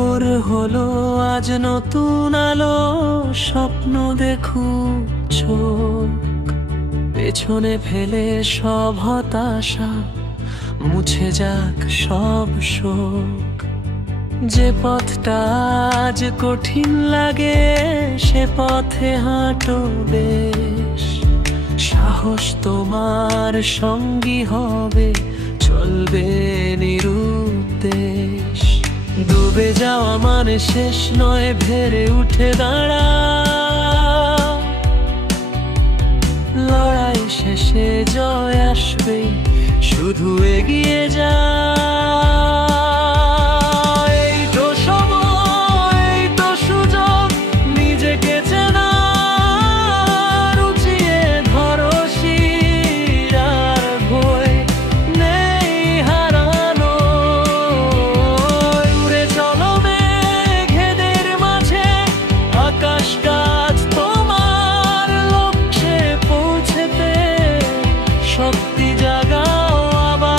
ভোর হলো আজ নতুন আলো, স্বপ্ন দেখু চোখ, পেছনে ফেলে সব হতাশা, মুছে যাক সব শোক। যে পথটা আজ কঠিন লাগে সে পথে হাঁটো বেশ, সাহস তোমার সঙ্গী হবে, চলবে নিরুদ্দেশ। ডুবে যাওয়া মানে শেষ নয়, ভেরে উঠে দাঁড়া, লড়াই শেষে জয় আসবে, শুধু এগিয়ে যা। এই তো সময়, এই তো সুযোগ, নিজেকে চেনার, উঠিয়ে ধরো শির, আর ভয় নেই হারানো। উড়ে চলো মেঘেদের মাঝে, আকাশ কাজ তোমার, লক্ষ্যে পৌঁছেতে শক্তি জাগাও আবার।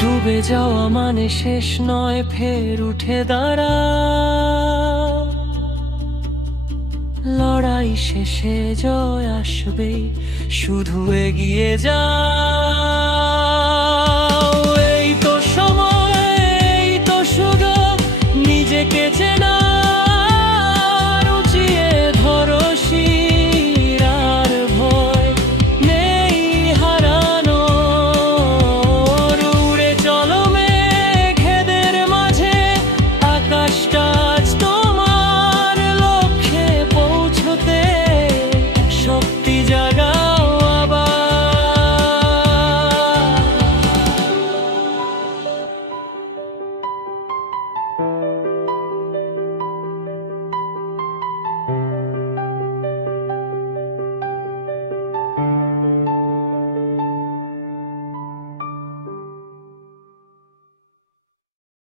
ডুবে যাওয়া মানে শেষ নয়, ফের উঠে দাঁড়া, লড়াই শেষে জয় আসবে, শুধু এগিয়ে যা।